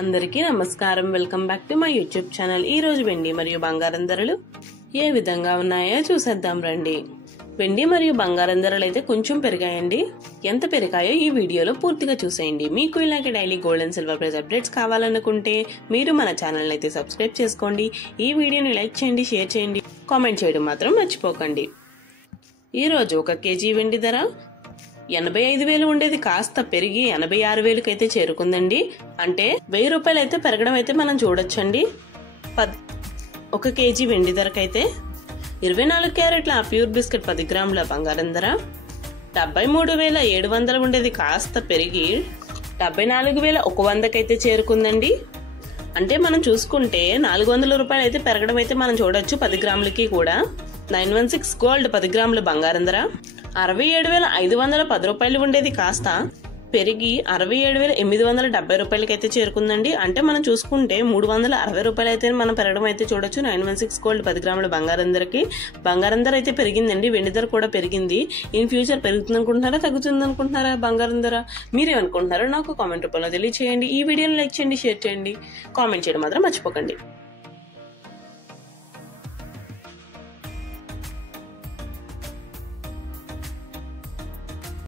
అందరికీ నమస్కారం. Welcome back to my YouTube channel. ఈ రోజు వెండి మరియు బంగారం ధరలు ఏ విధంగా ఉన్నాయో చూసేద్దాం రండి. వెండి మరియు బంగారం ధరలు అయితే కొంచెం పెరిగాయండి. ఎంత పెరిగాయో ఈ వీడియోలో పూర్తిగా చూసేయండి. మీకు ఇలాగే daily gold and silver price updates కావాలనుకుంటే మీరు మన ఛానల్ అయితే సబ్స్క్రైబ్ చేసుకోండి. ఈ వీడియోని లైక్ చేయండి, షేర్ చేయండి, కామెంట్ చేయడం మాత్రం మర్చిపోకండి. ఈ రోజు 1 కేజీ వెండి ధర 85,000 ఉండేది కాస్త పెరిగి 86,000 అయితే చేరుకుందండి. అంటే 1,000 రూపాయలు అయితే పెరగడం అయితే మనం చూడొచ్చండి. 1 కేజీ వెండి ధరకైతే 24 క్యారెట్ల ప్యూర్ బిస్కెట్ 10 గ్రాముల బంగారం ధర 73,700 ఉండేది కాస్త పెరిగి 74,100 అయితే చేరుకుందండి. అంటే మనం చూసుకుంటే 400 రూపాయలు అయితే పెరగడం అయితే మనం చూడొచ్చు 10 గ్రాములకి కూడా. 916 గోల్డ్ 10 గ్రాముల బంగారం ధర 67,510 రూపాయలు ఉండేది కాస్త పెరిగి 67,870 రూపాయలకి అయితే చేరుకుందండి. అంటే మనం చూసుకుంటే 360 రూపాయలు అయితే మనం పెరగడం అయితే చూడొచ్చు. 916 గోల్డ్ 10 గ్రాముల బంగారం ధరకి బంగారం ధర అయితే పెరిగిందండి. వెండి ధర కూడా పెరిగింది. ఇన్ ఫ్యూచర్ పెరుగుతుంది అనుకుంటున్నారా, తగ్గుతుంది అనుకుంటున్నారా బంగారం ధర? మీరేమనుకుంటున్నారో నాకు కామెంట్ రూపంలో తెలియచేయండి. ఈ వీడియోని లైక్ చేయండి, షేర్ చేయండి, కామెంట్ చేయడం మాత్రం మర్చిపోకండి.